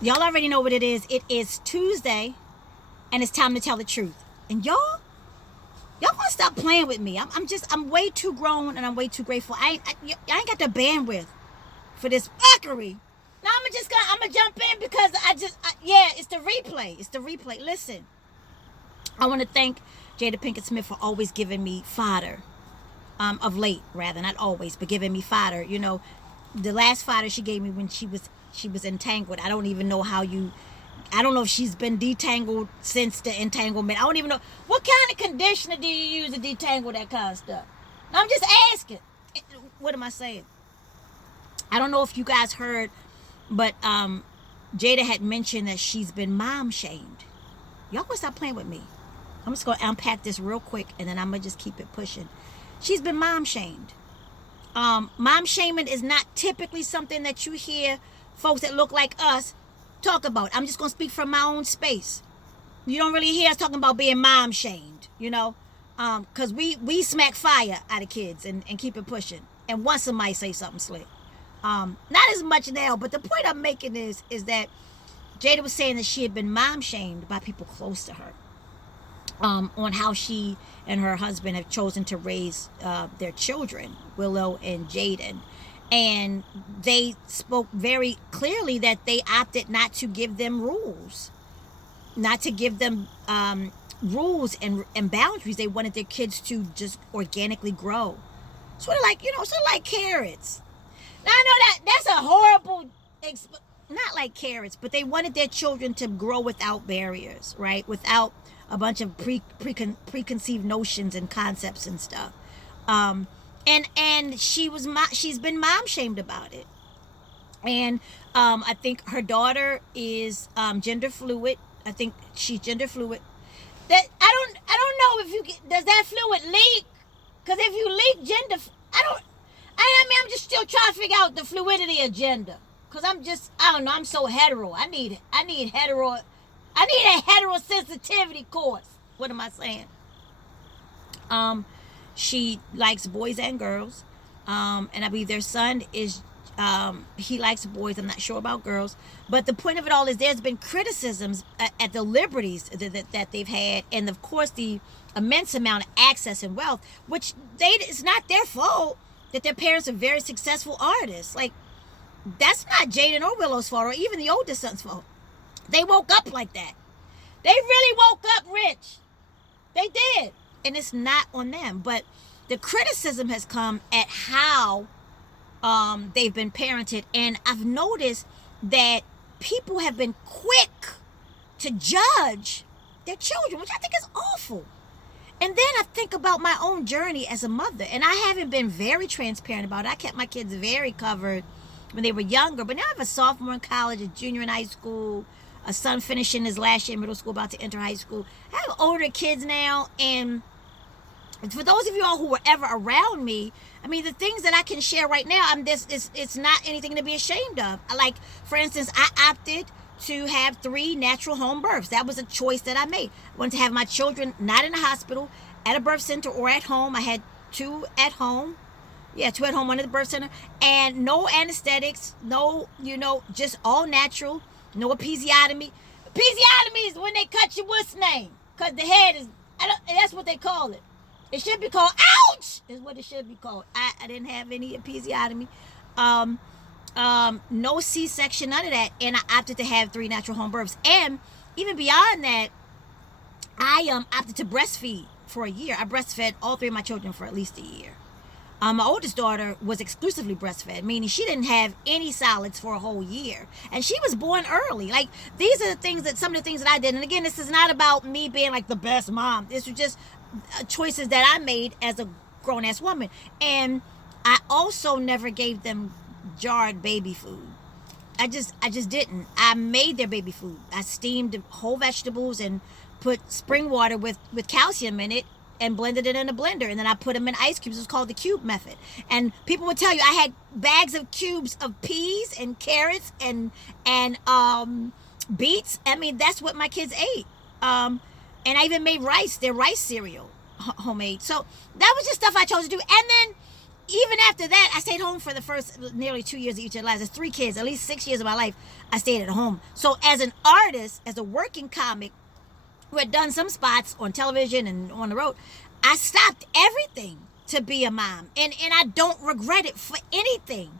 Y'all already know what it is. It is Tuesday, and it's time to tell the truth. And y'all want to stop playing with me. I'm way too grown, and I'm way too grateful. I ain't got the bandwidth for this fuckery. Now I'm gonna jump in because yeah, it's the replay. It's the replay. Listen, I want to thank Jada Pinkett Smith for always giving me fodder. Of late, rather, not always, but giving me fodder. You know, the last fodder she gave me when she was entangled. I don't even know how you. I don't know if she's been detangled since the entanglement. I don't even know what kind of conditioner do you use to detangle that kind of stuff. I'm just asking. What am I saying? I don't know if you guys heard, but Jada had mentioned that she's been mom shamed. Y'all gonna stop playing with me. I'm just gonna unpack this real quick, and then I'm gonna just keep it pushing. She's been mom shamed. Mom shaming is not typically something that you hear folks that look like us talk about. I'm just gonna speak from my own space. You don't really hear us talking about being mom shamed, you know, because we smack fire out of kids and keep it pushing. And once somebody say something slick, not as much now. But the point I'm making is that Jada was saying that she had been mom shamed by people close to her. On how she and her husband have chosen to raise their children, Willow and Jaden. And they spoke very clearly that they opted not to give them rules, not to give them rules and boundaries. They wanted their kids to just organically grow. Sort of like carrots. Now, I know that's a horrible, not like carrots, but they wanted their children to grow without barriers, right? Without a bunch of preconceived notions and concepts and stuff. And she's been mom shamed about it. And I think her daughter is gender fluid. I think she's gender fluid. That I don't know if does that fluid leak? Because if you leak gender, I'm just still trying to figure out the fluidity of gender. Because I don't know, I'm so hetero. I need hetero. I need a heterosensitivity course. What am I saying? She likes boys and girls. And I believe their son is, he likes boys. I'm not sure about girls. But the point of it all is there's been criticisms at the liberties that they've had. And of course the immense amount of access and wealth, which it's not their fault that their parents are very successful artists. Like, that's not Jaden or Willow's fault or even the oldest son's fault. They woke up like that. They really woke up rich. They did. And it's not on them. But the criticism has come at how they've been parented. And I've noticed that people have been quick to judge their children, which I think is awful. And then I think about my own journey as a mother. And I haven't been very transparent about it. I kept my kids very covered when they were younger. But now I have a sophomore in college, a junior in high school, a son finishing his last year in middle school, about to enter high school. I have older kids now, and for those of you all who were ever around me, I mean, the things that I can share right now, it's not anything to be ashamed of. Like, for instance, I opted to have 3 natural home births. That was a choice that I made. I wanted to have my children not in a hospital, at a birth center, or at home. I had 2 at home. Yeah, 2 at home, 1 at the birth center. And no anesthetics, no, just all natural. No episiotomy. Episiotomy is when they cut your what's name. Cut the head is, that's what they call it. It should be called, ouch, is what it should be called. I didn't have any episiotomy. No C-section, none of that. And I opted to have 3 natural home births. And even beyond that, I opted to breastfeed for a year. I breastfed all 3 of my children for at least a year. My oldest daughter was exclusively breastfed, meaning she didn't have any solids for a whole year. And she was born early. Like, these are some of the things that I did. And again, this is not about me being like the best mom. This was just choices that I made as a grown-ass woman. And I also never gave them jarred baby food. I just didn't. I made their baby food. I steamed whole vegetables and put spring water with calcium in it and blended it in a blender, and then I put them in ice cubes. It's called the cube method. And people would tell you I had bags of cubes of peas and carrots and beets. I mean, that's what my kids ate. And I even made their rice cereal, homemade. So that was just stuff I chose to do. And then even after that, I stayed home for the first nearly 2 years of each of their lives. There's 3 kids, at least 6 years of my life, I stayed at home. So as an artist, as a working comic, who had done some spots on television and on the road, I stopped everything to be a mom. And I don't regret it for anything.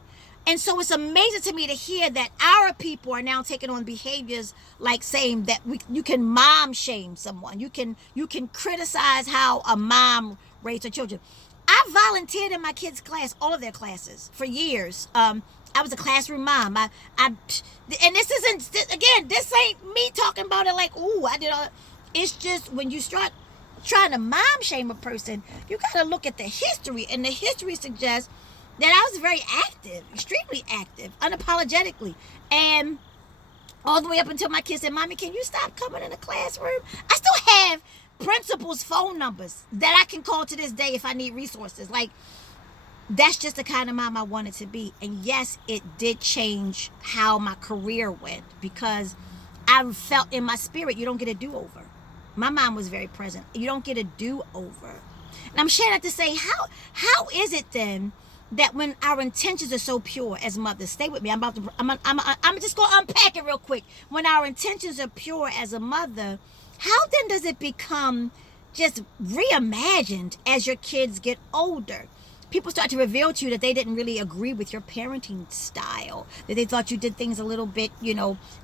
And so it's amazing to me to hear that our people are now taking on behaviors like saying that you can mom shame someone. You can criticize how a mom raised her children. I volunteered in my kids' class, all of their classes, for years. I was a classroom mom. And this isn't, again, this ain't me talking about it like, ooh, I did all. It's just when you start trying to mom shame a person, you got to look at the history. And the history suggests that I was very active, extremely active, unapologetically. And all the way up until my kids said, Mommy, can you stop coming in the classroom? I still have principals' phone numbers that I can call to this day if I need resources. Like, that's just the kind of mom I wanted to be. And yes, it did change how my career went, because I felt in my spirit, you don't get a do-over. My mom was very present. You don't get a do-over. And I'm sharing that to say, how is it then that when our intentions are so pure as mothers, stay with me, I'm just going to unpack it real quick. When our intentions are pure as a mother, how then does it become just reimagined as your kids get older? People start to reveal to you that they didn't really agree with your parenting style, that they thought you did things a little bit,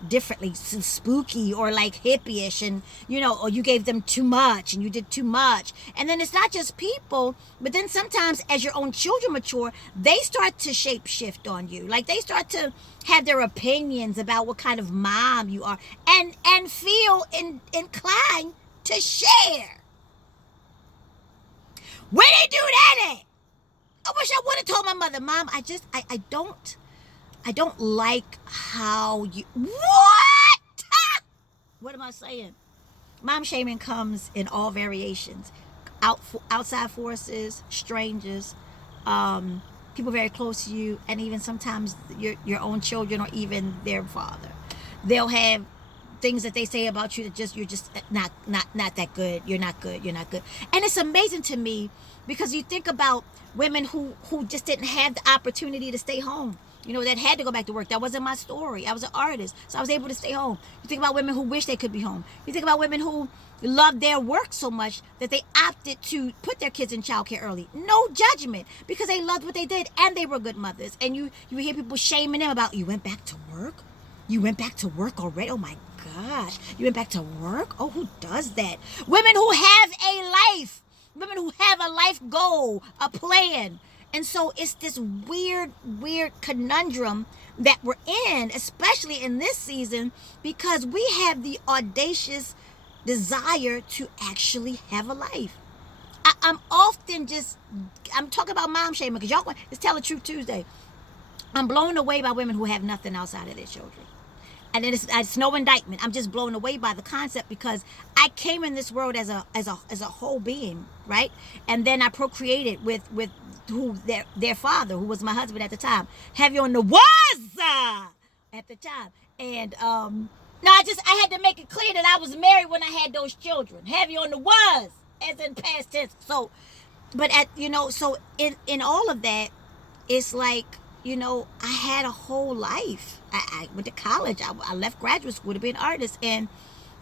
differently, spooky or like hippie-ish, and, or you gave them too much and you did too much. And then it's not just people, but then sometimes as your own children mature, they start to shape shift on you. Like they start to have their opinions about what kind of mom you are and feel inclined to share. Where they do that at? I wish I would have told my mother, Mom, I don't like how you, what? What am I saying? Mom shaming comes in all variations. Outside forces, strangers, people very close to you, and even sometimes your own children or even their father. They'll have things that they say about you that you're just not that good. You're not good. You're not good. And it's amazing to me, because you think about women who just didn't have the opportunity to stay home, that had to go back to work. That wasn't my story. I was an artist, so I was able to stay home. You think about women who wish they could be home. You think about women who loved their work so much that they opted to put their kids in childcare early. No judgment, because they loved what they did and they were good mothers. And you hear people shaming them about, you went back to work? You went back to work already? Oh my gosh, you went back to work? Oh, who does that? Women who have a life. Women who have a life goal, a plan. And so it's this weird conundrum that we're in, especially in this season, because we have the audacious desire to actually have a life. I'm talking about mom shaming, because y'all, it's Tell the Truth Tuesday. I'm blown away by women who have nothing outside of their children. And it's no indictment. I'm just blown away by the concept, because I came in this world as a whole being, right? And then I procreated with who their father, who was my husband at the time. Heavy on the was at the time. And no, I had to make it clear that I was married when I had those children. Heavy on the was, as in past tense. So, but so in all of that, it's like, I had a whole life. I went to college. I left graduate school to be an artist. And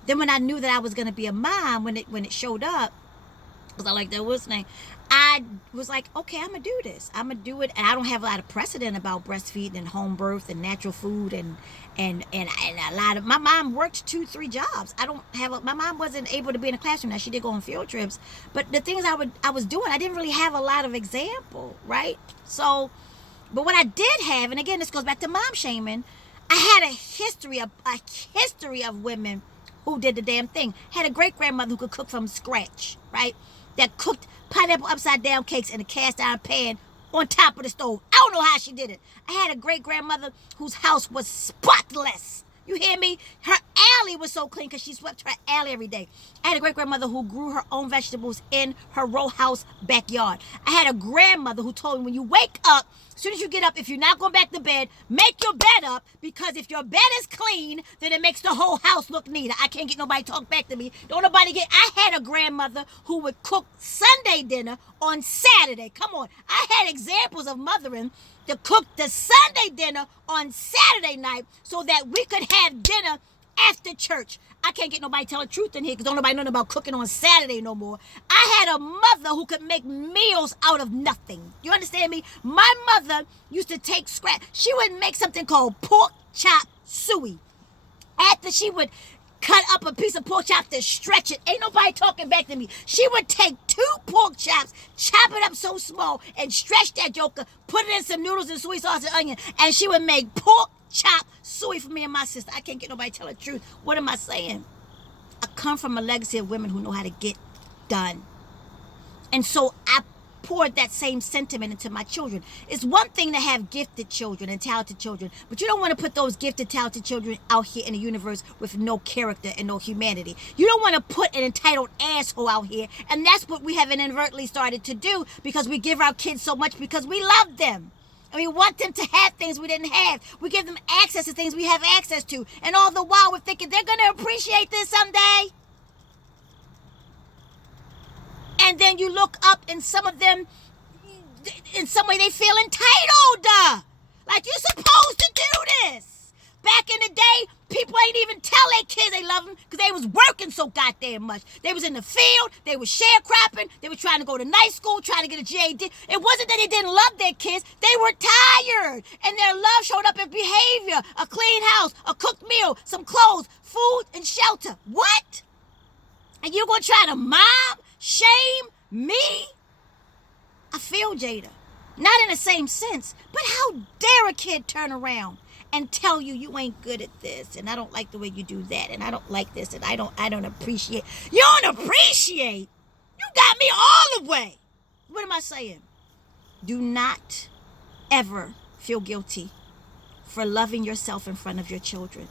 then when I knew that I was going to be a mom, when it showed up, because I like that what's name, I was like, okay, I'm going to do this. I'm going to do it. And I don't have a lot of precedent about breastfeeding and home birth and natural food and a lot of, my mom worked 2-3 jobs. My mom wasn't able to be in a classroom. Now, she did go on field trips, but the things I was doing, I didn't really have a lot of example, right? So, but what I did have, and again, this goes back to mom shaming, I had a history of women who did the damn thing. Had a great grandmother who could cook from scratch, right? That cooked pineapple upside down cakes in a cast iron pan on top of the stove. I don't know how she did it. I had a great grandmother whose house was spotless. You hear me? Her alley was so clean because she swept her alley every day. I had a great grandmother who grew her own vegetables in her row house backyard. I had a grandmother who told me, when you wake up, As soon as you get up, if you're not going back to bed, make your bed up, because if your bed is clean, then it makes the whole house look neater. I can't get nobody to talk back to me. Don't nobody get... I had a grandmother who would cook Sunday dinner on Saturday. Come on. I had examples of mothering to cook the Sunday dinner on Saturday night so that we could have dinner after church. I can't get nobody to tell the truth in here because don't nobody know about cooking on Saturday no more. I had a mother who could make meals out of nothing. You understand me? My mother used to take scrap. She would make something called pork chop suey. After she would cut up a piece of pork chop to stretch it. Ain't nobody talking back to me. She would take 2 pork chops, chop it up so small, and stretch that joker, put it in some noodles and soy sauce and onion, and she would make pork chop suey for me and my sister. I can't get nobody to tell the truth. What am I saying? I come from a legacy of women who know how to get done. And so I poured that same sentiment into my children. It's one thing to have gifted children and talented children, but you don't want to put those gifted, talented children out here in the universe with no character and no humanity. You don't want to put an entitled asshole out here, and that's what we have inadvertently started to do because we give our kids so much because we love them. And we want them to have things we didn't have. We give them access to things we have access to. And all the while we're thinking they're going to appreciate this someday. And then you look up and some of them, in some way they feel entitled. Like you're supposed to do this. Back in the day, people ain't even tell their kids they love them because they was working so goddamn much. They was in the field, they was sharecropping, they were trying to go to night school, trying to get a GAD. It wasn't that they didn't love their kids, they were tired. And their love showed up in behavior, a clean house, a cooked meal, some clothes, food, and shelter. What? And you gonna try to mom, shame me? I feel Jada. Not in the same sense, but how dare a kid turn around and tell you you ain't good at this, and I don't like the way you do that, and I don't like this, and I don't appreciate. You don't appreciate? You got me all the way. What am I saying? Do not ever feel guilty for loving yourself in front of your children.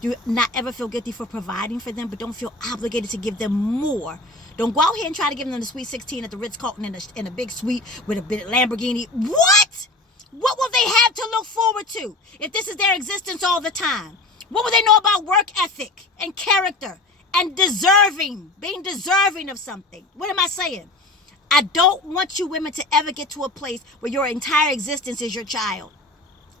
Do not ever feel guilty for providing for them, but don't feel obligated to give them more. Don't go out here and try to give them the sweet 16 at the Ritz-Carlton in a big suite with a big Lamborghini. What? What will they have to look forward to if this is their existence all the time? What will they know about work ethic and character and being deserving of something? What am I saying? I don't want you women to ever get to a place where your entire existence is your child.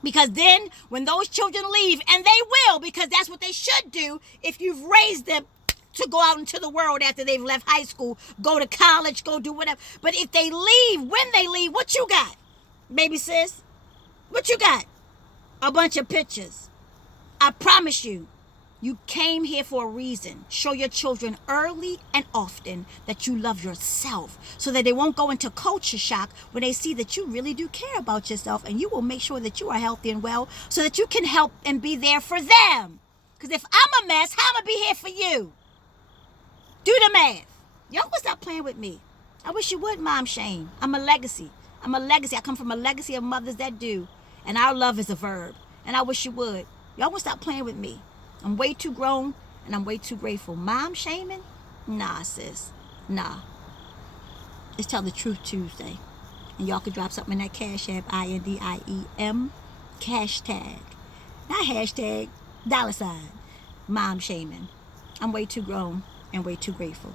Because then when those children leave, and they will, because that's what they should do if you've raised them to go out into the world after they've left high school, go to college, go do whatever. But if they leave, when they leave, what you got? Baby sis, what you got? A bunch of pictures. I promise you, you came here for a reason. Show your children early and often that you love yourself so that they won't go into culture shock when they see that you really do care about yourself, and you will make sure that you are healthy and well so that you can help and be there for them. Because if I'm a mess, how am I going to be here for you? Do the math. Y'all will stop playing with me. I wish you would mom shame. I'm a legacy. I come from a legacy of mothers that do. And our love is a verb. And I wish you would. Y'all will stop playing with me. I'm way too grown and I'm way too grateful. Mom shaming? Nah, sis. Nah. It's Tell the Truth Tuesday. And y'all can drop something in that Cash App, INDIEM, hashtag. Not hashtag, $. Mom shaming. I'm way too grown and way too grateful.